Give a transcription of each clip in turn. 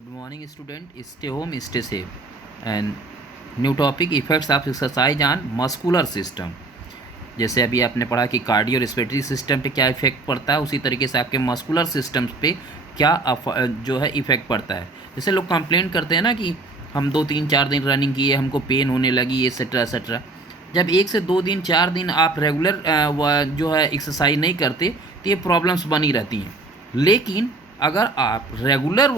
Good morning, student. Stay home, stay safe. And new topic effects of exercise on muscular system. जैसे अभी आपने पढ़ा कि cardio respiratory system पे क्या इफेक्ट पड़ता है, उसी तरीके से आपके मस्कुलर सिस्टम्स पे क्या जो है इफेक्ट पड़ता है। जैसे लोग कंप्लेंट करते हैं ना कि हम 2-3-4 दिन रनिंग किए, हमको पेन होने लगी, एसेट्रा एसेट्रा। जब 1 से 2 दिन 4 दिन आप रेगुलर जो है एक्सरसाइज नहीं करते तो ये प्रॉब्लम्स बनी रहती हैं। लेकिन अगर आप रेगुलर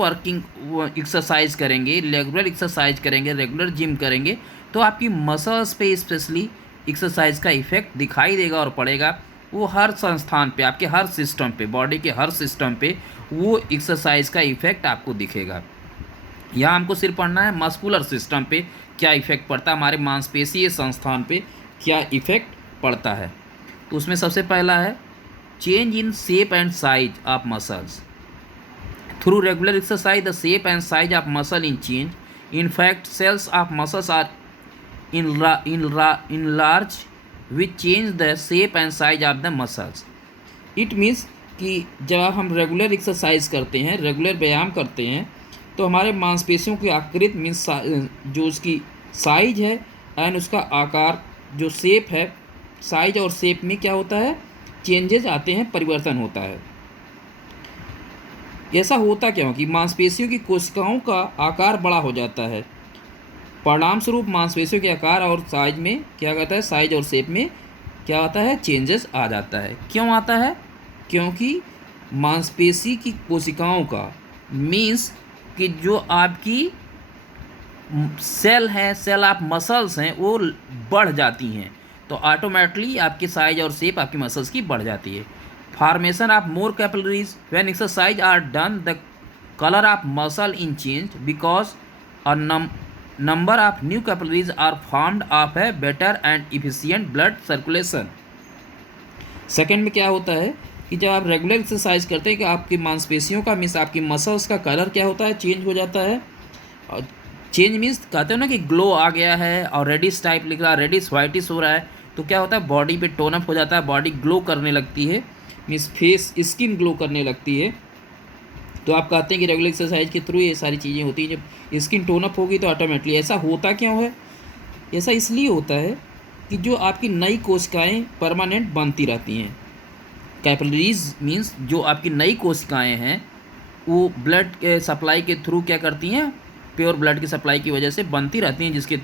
जिम करेंगे तो आपकी मसल्स पे स्पेशली एक्सरसाइज का इफेक्ट दिखाई देगा और पड़ेगा। वो हर संस्थान पे, आपके हर सिस्टम पे, बॉडी के हर सिस्टम पे वो एक्सरसाइज का इफेक्ट आपको दिखेगा। यहाँ हमको सिर्फ पढ़ना है मस्कुलर सिस्टम पे क्या इफेक्ट पड़ता है, हमारे मांसपेशीय संस्थान पे क्या इफेक्ट पड़ता है। तो उसमें सबसे पहला है change in shape and size of muscles. Through regular exercise, the shape and size of muscle in change. In fact, cells of muscles are enlarged, which change the shape and size of the muscles. It means कि जब हम regular exercise करते हैं, regular व्यायाम करते हैं, तो हमारे मांसपेशियों की आकृति मीन्स जो उसकी साइज है एंड उसका आकार, जो शेप है, साइज और शेप में क्या होता है, चेंजेस आते हैं, परिवर्तन होता है। ऐसा होता क्यों कि मांसपेशियों की कोशिकाओं का आकार बड़ा हो जाता है, परिणाम स्वरूप मांसपेशियों के आकार और साइज में क्या कहता है, साइज और शेप में क्या आता है, चेंजेस आ जाता है। क्यों आता है? क्योंकि मांसपेशी की कोशिकाओं का मीन्स कि जो आपकी सेल है, सेल ऑफ मसल्स हैं, वो बढ़ जाती हैं, तो ऑटोमेटिकली आपकी साइज और शेप आपकी मसल्स की बढ़ जाती है। Formation of more capillaries when exercise are done, the color of muscle in change because a number of new capillaries are formed of a better and efficient blood circulation. Second में क्या होता है कि जब आप रेगुलर एक्सरसाइज करते हैं कि आपकी मांसपेशियों का मीन्स आपकी मसल्स का कलर क्या होता है, चेंज हो जाता है। और चेंज मीन्स कहते हो ना कि ग्लो आ गया है और रेडिश टाइप लिख रहा है, रेडिश वाइटिश हो रहा है, तो क्या होता है, बॉडी पे टोन अप हो जाता है, बॉडी ग्लो करने लगती है, मीन्स फेस स्किन ग्लो करने लगती है। तो आप कहते हैं कि रेगुलर एक्सरसाइज के थ्रू ये सारी चीज़ें होती हैं। जब स्किन टोन अप होगी तो ऑटोमेटिकली ऐसा होता क्यों है? ऐसा इसलिए होता है कि जो आपकी नई कोशिकाएं परमानेंट बनती रहती हैं। कैपिलरीज मीन्स जो आपकी नई कोशिकाएं हैं वो ब्लड के सप्लाई के थ्रू क्या करती हैं, प्योर ब्लड की सप्लाई की वजह से बनती रहती हैं, जिसके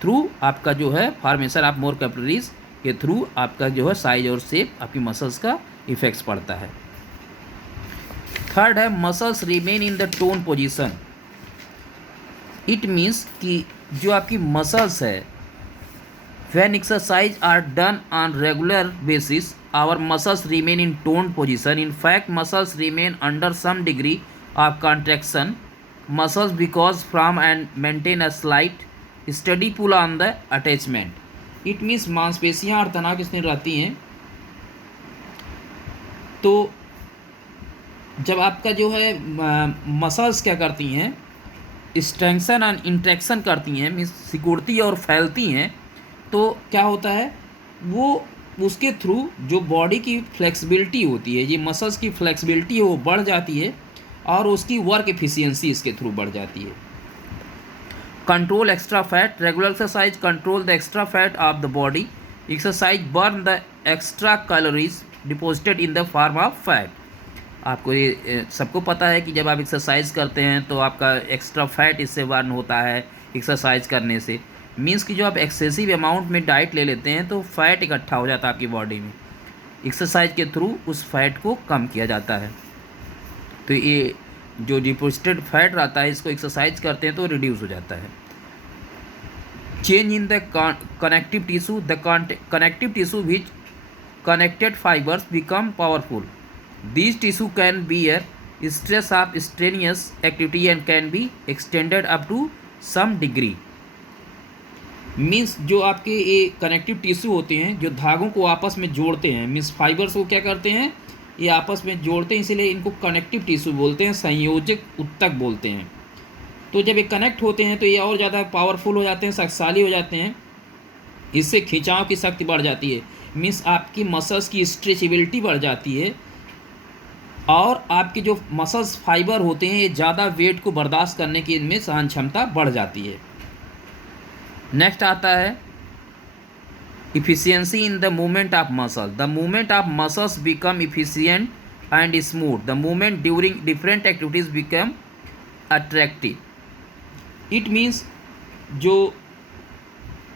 थ्रू आपका जो है फॉर्मेशन ऑफ मोर कैपिलरीज के थ्रू आपका जो है साइज और शेप आपकी मसल्स का इफेक्ट्स पड़ता है। थर्ड है muscles remain in the tone position. It means कि जो आपकी मसल्स है, when exercise are done on regular basis our muscles remain in tone position. In fact muscles remain under some degree of contraction muscles because from and maintain a slight steady pull on the attachment. It means मांसपेशियाँ और तनाव किसने रहती हैं, तो जब आपका जो है मसल्स क्या करती हैं, स्ट्रेंथन एंड इंट्रैक्शन करती हैं, मीन्स सिकुड़ती और फैलती हैं, तो क्या होता है, वो उसके थ्रू जो बॉडी की फ्लेक्सिबिलिटी होती है, ये मसल्स की फ्लेक्सिबिलिटी है, वो बढ़ जाती है और उसकी वर्क एफिशिएंसी इसके थ्रू बढ़ जाती है। Control extra fat. Regular exercise control the extra fat of the body. Exercise burn the extra calories deposited in the form of fat. आपको ये सबको पता है कि जब आप एक्सरसाइज करते हैं तो आपका एक्स्ट्रा फैट इससे बर्न होता है एक्सरसाइज करने से। मीन्स कि जो आप एक्सेसिव अमाउंट में डाइट ले लेते हैं तो फैट इकट्ठा हो जाता है आपकी बॉडी में, एक्सरसाइज के थ्रू उस फैट को कम किया जाता है। तो ये जो डिपॉजिटेड फैट रहता है, इसको एक्सरसाइज करते हैं तो रिड्यूस हो जाता है। Change in the connective tissue. The connective tissue which connected fibers become powerful. These tissue can bear stress of strenuous activity and can be extended up to some degree. Means जो आपके ये connective tissue होते हैं जो धागों को आपस में जोड़ते हैं, मीन्स फाइबर्स को क्या करते हैं, ये आपस में जोड़ते हैं, इसीलिए इनको कनेक्टिव टिश्यू बोलते हैं, संयोजक उत्तक बोलते हैं। तो जब ये कनेक्ट होते हैं तो ये और ज़्यादा पावरफुल हो जाते हैं, शक्तिशाली हो जाते हैं, इससे खिंचाव की शक्ति बढ़ जाती है, मीन्स आपकी मसल्स की स्ट्रेचेबिलिटी बढ़ जाती है। और आपके जो मसल्स फाइबर होते हैं ये ज़्यादा वेट को बर्दाश्त करने की इनमें सहन क्षमता बढ़ जाती है। नेक्स्ट आता है efficiency in the movement of muscle. The movement of muscles become efficient and smooth. The movement during different activities become attractive. It means जो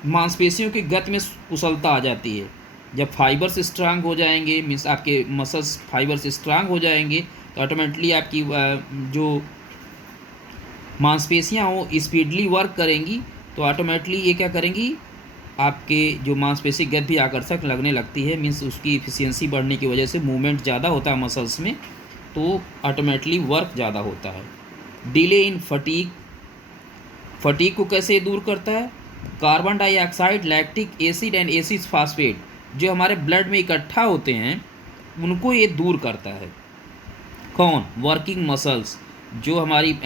मांसपेशियों की गति में कुशलता आ जाती है। जब फाइबर्स स्ट्रांग हो जाएंगे, मीन्स आपके मसल्स फाइबर्स स्ट्रांग हो जाएंगे, तो ऑटोमेटिकली आपकी जो मांसपेशियाँ हो स्पीडली वर्क करेंगी, तो ऑटोमेटिकली ये क्या करेंगी, आपके जो मांसपेशी गति भी आकर्षक लगने लगती है। मीन्स उसकी इफ़िशियंसी बढ़ने की वजह से मूवमेंट ज़्यादा होता है मसल्स में, तो ऑटोमेटिकली वर्क ज़्यादा होता है। डिले इन फटीग, फटीग को कैसे दूर करता है? Carbon dioxide, lactic acid and acid phosphate जो हमारे ब्लड में इकट्ठा होते हैं उनको ये दूर करता है। कौन? वर्किंग मसल्स, जो हमारी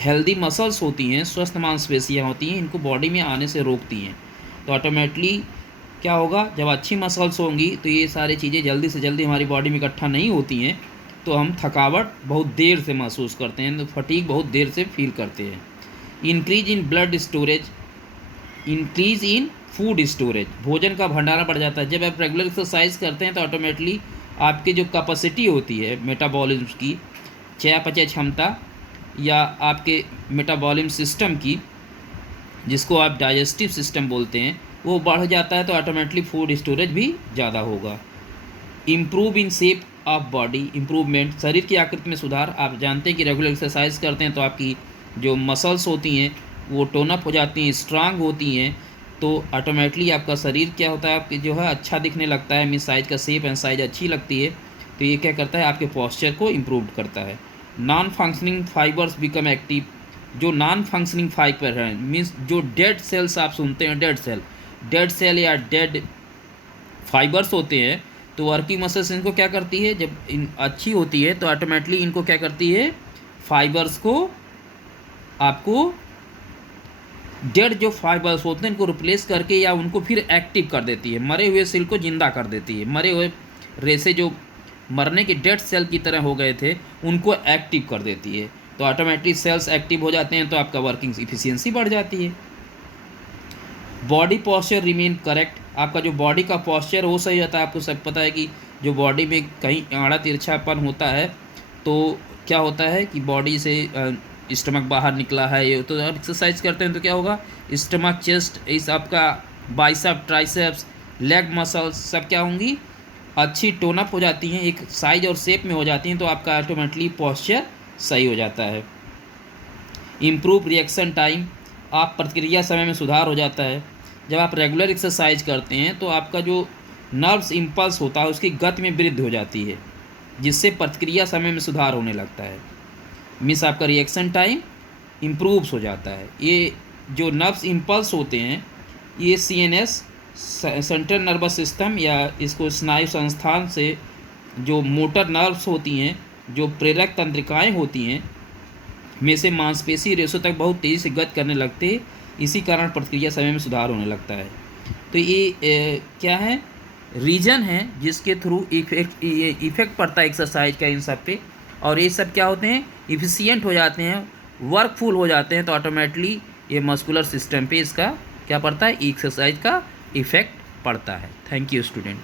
हेल्दी मसल्स होती हैं, स्वस्थ मांसपेशियाँ होती हैं, इनको बॉडी में आने से रोकती हैं। तो ऑटोमेटिकली क्या होगा, जब अच्छी मसल्स होंगी तो ये सारी चीज़ें जल्दी से जल्दी हमारी बॉडी में इकट्ठा नहीं होती हैं, तो हम थकावट बहुत देर से महसूस करते हैं, तो फटीग बहुत देर से फील करते हैं। Increase in blood storage, increase in food storage, भोजन का भंडारण बढ़ जाता है। जब आप रेगुलर एक्सरसाइज करते हैं तो ऑटोमेटिकली आपकी जो कैपेसिटी होती है मेटाबॉलिज्म की, चयापचय क्षमता या आपके मेटाबॉलिज्म सिस्टम की, जिसको आप डाइजेस्टिव सिस्टम बोलते हैं, वो बढ़ जाता है, तो ऑटोमेटिकली फूड स्टोरेज भी ज़्यादा होगा। Improve in shape of body, improvement, शरीर की आकृति में सुधार। आप जानते हैं कि रेगुलर एक्सरसाइज करते हैं तो आपकी जो मसल्स होती हैं वो टोनअप हो जाती हैं, स्ट्रांग होती हैं, तो ऑटोमेटिकली आपका शरीर क्या होता है, आपकी जो है अच्छा दिखने लगता है, मीन साइज का शेप एंड साइज अच्छी लगती है। तो ये क्या करता है, आपके पॉस्चर को इम्प्रूव करता है। Non functioning fibres become active, जो नॉन फंक्शनिंग फाइबर हैं, मीन्स जो डेड सेल्स आप सुनते हैं, डेड सेल या डेड फाइबर्स होते हैं, तो वर्किंग मसल्स इनको क्या करती है, जब अच्छी होती है तो ऑटोमेटिकली इनको क्या करती है, फाइबर्स को, आपको डेड जो फाइबर्स होते हैं इनको रिप्लेस करके या उनको फिर एक्टिव कर देती है, मरे हुए सेल को जिंदा कर देती है। मरे हुए रेसे जो मरने के डेड सेल की तरह हो गए थे उनको एक्टिव कर देती है, तो ऑटोमेटिकली सेल्स एक्टिव हो जाते हैं, तो आपका वर्किंग इफिशियंसी बढ़ जाती है। बॉडी पॉस्चर रिमेन करेक्ट, आपका जो बॉडी का पॉस्चर वो सही होता है। आपको सब पता है कि जो बॉडी में कहीं आड़ा तिरछापन होता है तो क्या होता है कि बॉडी से स्टमक बाहर निकला है, ये तो एक्सरसाइज करते हैं तो क्या होगा, स्टमक, चेस्ट, इस आपका बाइसेप, ट्राइसेप्स, लेग मसल्स सब क्या होंगी, अच्छी टोनअप हो जाती हैं, एक साइज और शेप में हो जाती हैं, तो आपका ऑटोमेटिकली पॉस्चर सही हो जाता है। इम्प्रूव रिएक्शन टाइम, आप प्रतिक्रिया समय में सुधार हो जाता है। जब आप रेगुलर एक्सरसाइज करते हैं तो आपका जो नर्व्स इम्पल्स होता है उसकी गति में वृद्धि हो जाती है, जिससे प्रतिक्रिया समय में सुधार होने लगता है। मीन्स आपका रिएक्शन टाइम इम्प्रूव्स हो जाता है। ये जो नर्व्स इम्पल्स होते हैं ये CNS, सेंट्रल नर्वस सिस्टम, या इसको स्नायु संस्थान से जो मोटर नर्व्स होती हैं, जो प्रेरक तंत्रिकाएँ होती हैं, में से मांसपेशी रेशों तक बहुत तेज़ी से गति करने लगते हैं। इसी कारण प्रतिक्रिया समय में सुधार होने लगता है। तो ये क्या है, रीजन है जिसके थ्रू इफेक्ट पड़ता है एक्सरसाइज का इन सब पे, और ये सब क्या होते हैं, इफ़िशियंट हो जाते हैं, वर्कफुल हो जाते हैं, तो ऑटोमेटिकली ये मस्कुलर सिस्टम पे इसका क्या पड़ता है, एक्सरसाइज का इफ़ेक्ट पड़ता है। Thank you student.